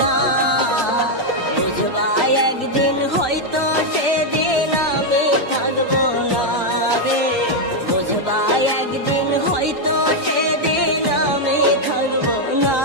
না। বুঝবা একদিন হয়তো সেদিন আমি থাকবো না রে। বুঝবা একদিন হয়তো সেদিন আমি থাকবো না।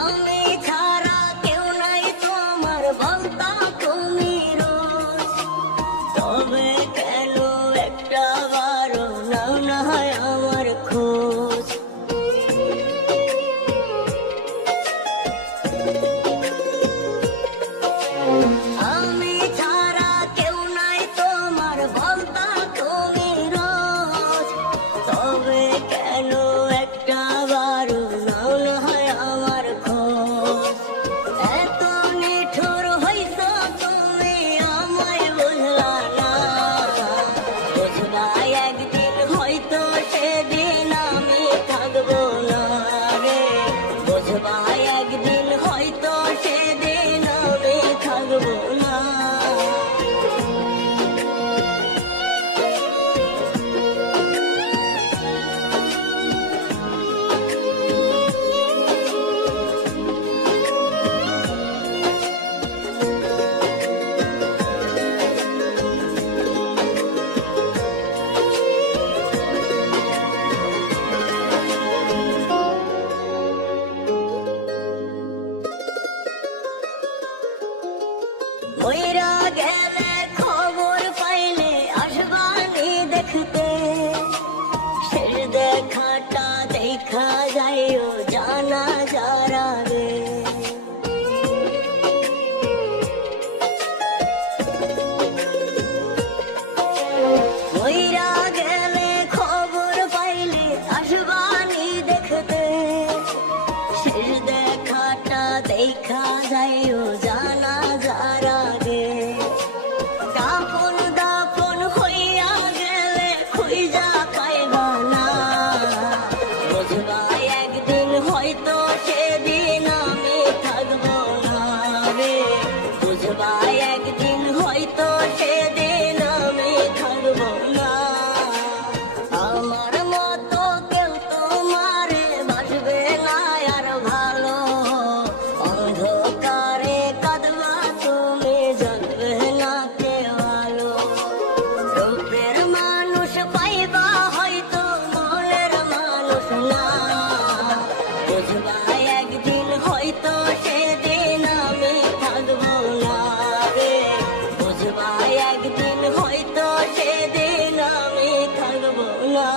আমি ছাড়া কেউ নাই তোমার বলতা তুমি রোজ। তবে কেন একটা বারো নাও না হয় আমার খোঁজ। আমি ছাড়া কেউ নাই তোমার বলতা তুমি রোজ। তবে কেন একটা বারো নাও না হয় আমার খোঁজ। এত নিঠুর হইছ তুমি আমায় বুঝলা না। বুঝবা একদিন হয়তো সেদিন আমি থাকবো না রে। বুঝবা একদিন হয়তো সেদিন আমি থাকবো না। মইরা গেলে খবর পাইলে আসবানি দেখতে। শেষ দেখাটা দেখা যাইও জানা যার আগে। মইরা গেলে খবর পাইলে আসবানি দেখতে। শেষ দেখাটা দেখা যাইও জানা যার আগে। দাফন দাফন হইয়া গেলে খুঁজা পাইবা না। বুঝবা একদিন হয়তো সেদিন আমি থাকবো না রে। বুঝবা একদিন হয়তো সেদিন আমি থাকবো না। আমার মতো কেউ তোমারে বাসবে না আর ভালো। অন্ধকারে কাঁদবা তুমি জ্বলবে না কেউ আলো। রূপের মানুষ পাইবা হয়তো মনের মানুষ না। বুঝবা একদিন হয়তো সেদিন আমি থাকবো না রে। বুঝবা একদিন হয়তো সেদিন আমি থাকবো না।